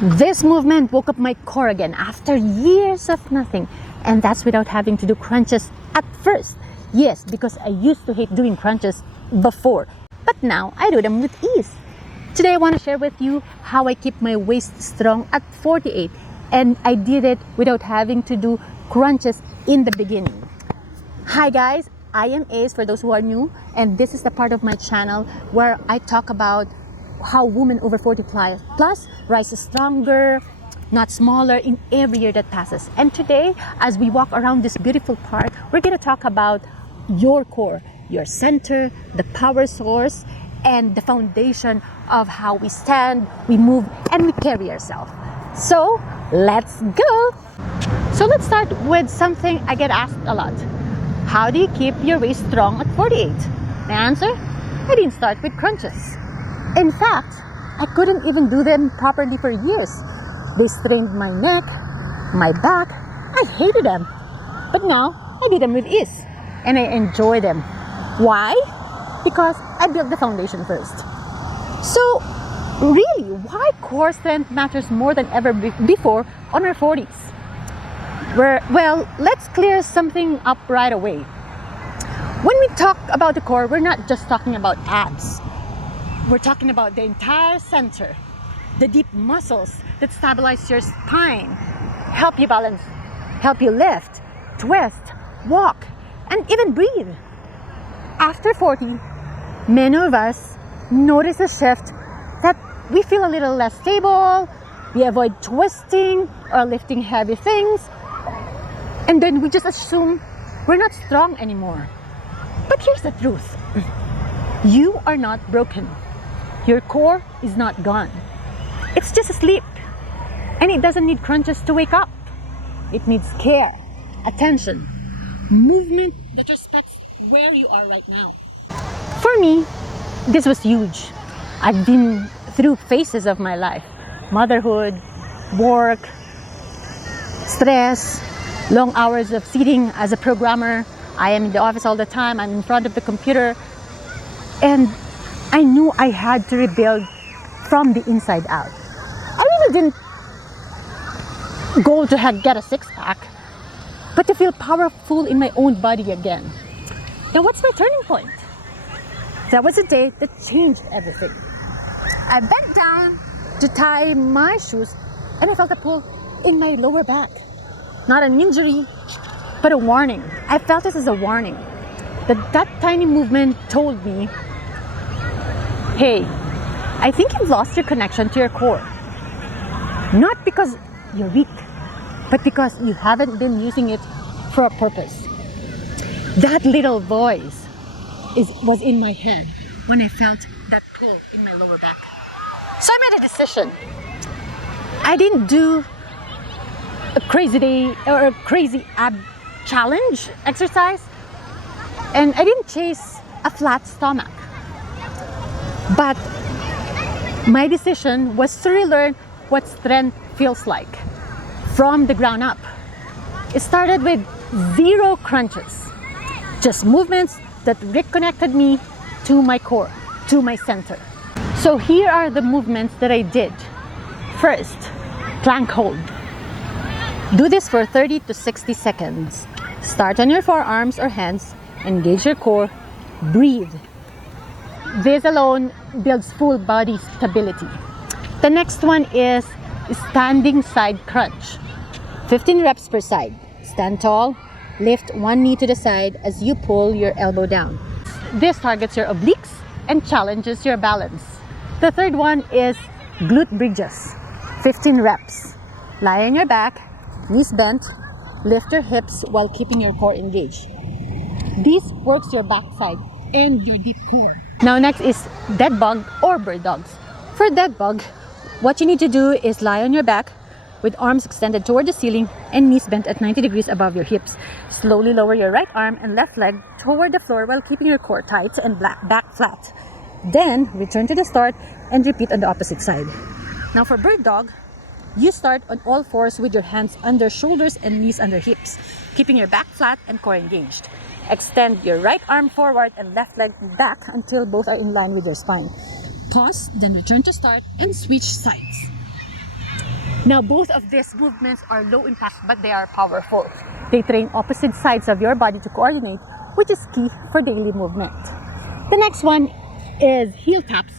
This movement woke up my core again after years of nothing, and that's without having to do crunches at first. Yes, because I used to hate doing crunches before, but now I do them with ease. Today I want to share with you how I keep my waist strong at 48, and I did it without having to do crunches in the beginning. Hi guys, I am Ace for those who are new, and this is the part of my channel where I talk about how women over 40 plus rise stronger, not smaller, in every year that passes. And today, as we walk around this beautiful park, we're going to talk about your core, your center, the power source, and the foundation of how we stand, we move, and we carry ourselves. So let's go. So let's start with something I get asked a lot. How do you keep your waist strong at 48? My answer? I didn't start with crunches. In fact, I couldn't even do them properly for years. They strained my neck, my back. I hated them. But now, I did them with ease. And I enjoy them. Why? Because I built the foundation first. So, really, why core strength matters more than ever before on our 40s? Well, let's clear something up right away. When we talk about the core, we're not just talking about abs. We're talking about the entire center, the deep muscles that stabilize your spine, help you balance, help you lift, twist, walk, and even breathe. After 40, many of us notice a shift that we feel a little less stable, we avoid twisting or lifting heavy things, and then we just assume we're not strong anymore. But here's the truth. You are not broken. Your core is not gone. It's just asleep. And it doesn't need crunches to wake up. It needs care, attention, movement that respects where you are right now. For me, this was huge. I've been through phases of my life. Motherhood, work, stress, long hours of sitting as a programmer. I am in the office all the time. I'm in front of the computer. And I knew I had to rebuild from the inside out. I really didn't go to get a six-pack, but to feel powerful in my own body again. Now, what's my turning point? That was a day that changed everything. I bent down to tie my shoes, and I felt a pull in my lower back. Not an injury, but a warning. I felt this as a warning. That tiny movement told me, hey, I think you've lost your connection to your core. Not because you're weak, but because you haven't been using it for a purpose. That little voice was in my head when I felt that pull in my lower back. So I made a decision. I didn't do a crazy day or a crazy ab challenge exercise, and I didn't chase a flat stomach. But my decision was to relearn what strength feels like from the ground up. It started with 0 crunches, just movements that reconnected me to my core, to my center. So here are the movements that I did. First, plank hold. Do this for 30 to 60 seconds. Start on your forearms or hands, engage your core, breathe. This alone builds full body stability. The next one is standing side crunch. 15 reps per side. Stand tall, lift one knee to the side as you pull your elbow down. This targets your obliques and challenges your balance. The third one is glute bridges. 15 reps. Lie on your back, knees bent, lift your hips while keeping your core engaged. This works your backside and your deep core. Now next is dead bug or bird dogs. For dead bug, what you need to do is lie on your back with arms extended toward the ceiling and knees bent at 90 degrees above your hips. Slowly lower your right arm and left leg toward the floor while keeping your core tight and back flat. Then return to the start and repeat on the opposite side. Now for bird dog, you start on all fours with your hands under shoulders and knees under hips, keeping your back flat and core engaged. Extend your right arm forward and left leg back until both are in line with your spine. Pause, then return to start and switch sides. Now, both of these movements are low impact, but they are powerful. They train opposite sides of your body to coordinate, which is key for daily movement. The next one is heel taps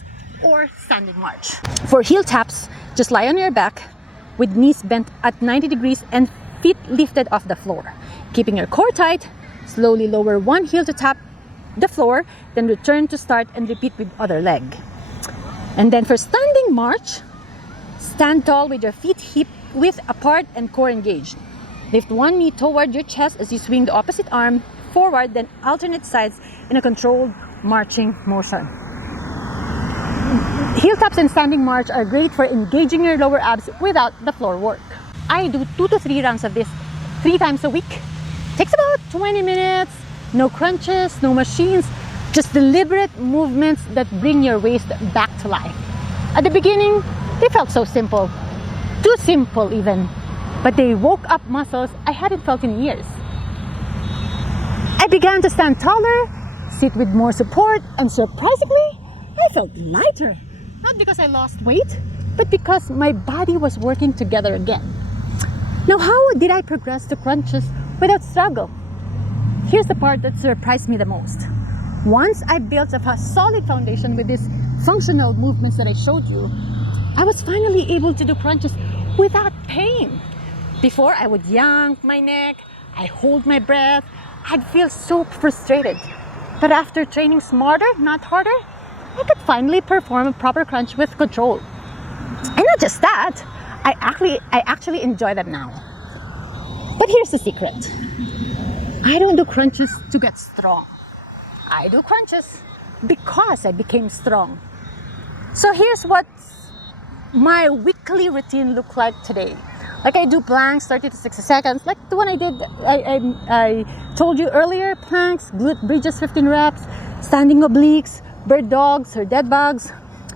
or standing march. For heel taps, just lie on your back with knees bent at 90 degrees and feet lifted off the floor. Keeping your core tight, slowly lower one heel to tap the floor, then return to start and repeat with other leg. And then for standing march, stand tall with your feet hip width apart and core engaged. Lift one knee toward your chest as you swing the opposite arm forward, then alternate sides in a controlled marching motion. Heel taps and standing march are great for engaging your lower abs without the floor work. I do 2 to 3 rounds of this 3 times a week. Takes about 20 minutes, no crunches, no machines, just deliberate movements that bring your waist back to life. At the beginning, they felt so simple, too simple even, but they woke up muscles I hadn't felt in years. I began to stand taller, sit with more support, and surprisingly, I felt lighter. Not because I lost weight, but because my body was working together again. Now, how did I progress to crunches without struggle? Here's the part that surprised me the most. Once I built up a solid foundation with these functional movements that I showed you, I was finally able to do crunches without pain. Before, I would yank my neck, I hold my breath, I'd feel so frustrated. But after training smarter, not harder, I could finally perform a proper crunch with control. And not just that, I actually enjoy them now. But here's the secret. I don't do crunches to get strong. I do crunches because I became strong. So here's what my weekly routine look like today. Like I do planks 30 to 60 seconds, like the one I told you earlier, planks, glute bridges 15 reps, standing obliques, bird dogs or dead bugs,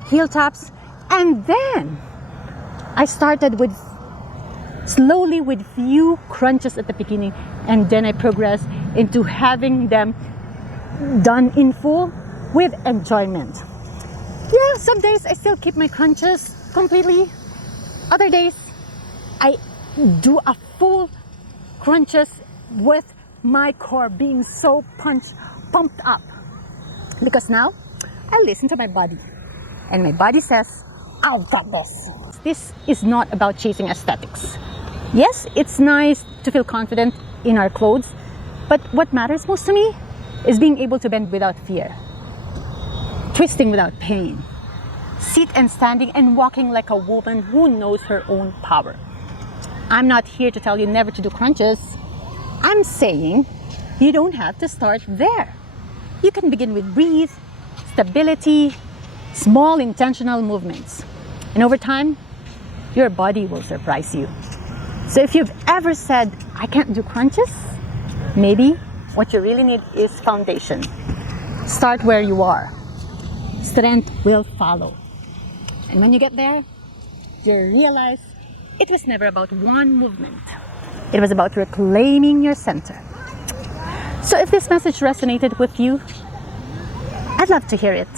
heel taps, and then I started with slowly with few crunches at the beginning, and then I progressed into having them done in full with enjoyment. Yeah, some days I still keep my crunches completely. Other days I do a full crunches with my core being so pumped up. Because now I listen to my body, and my body says, I've got this. This is not about chasing aesthetics. Yes, it's nice to feel confident in our clothes, but what matters most to me is being able to bend without fear, twisting without pain, sit and standing and walking like a woman who knows her own power. I'm not here to tell you never to do crunches. I'm saying you don't have to start there. You can begin with breathe, stability, small intentional movements. And over time, your body will surprise you. So if you've ever said, I can't do crunches, maybe what you really need is foundation. Start where you are. Strength will follow. And when you get there, you'll realize it was never about one movement. It was about reclaiming your center. So if this message resonated with you, I'd love to hear it.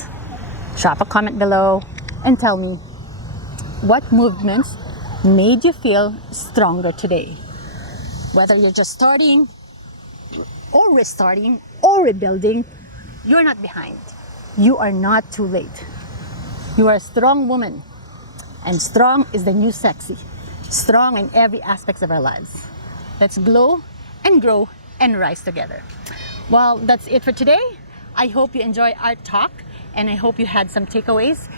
Drop a comment below and tell me what movements made you feel stronger today. Whether you're just starting or restarting or rebuilding, you're not behind. You are not too late. You are a strong woman, and strong is the new sexy. Strong in every aspect of our lives. Let's glow and grow and rise together. Well, that's it for today. I hope you enjoy our talk, and I hope you had some takeaways.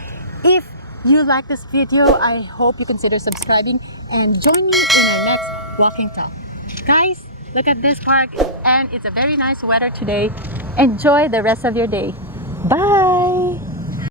If you like this video, I hope you consider subscribing and join me in our next walking talk. Guys, look at this park, and it's a very nice weather today. Enjoy the rest of your day. Bye!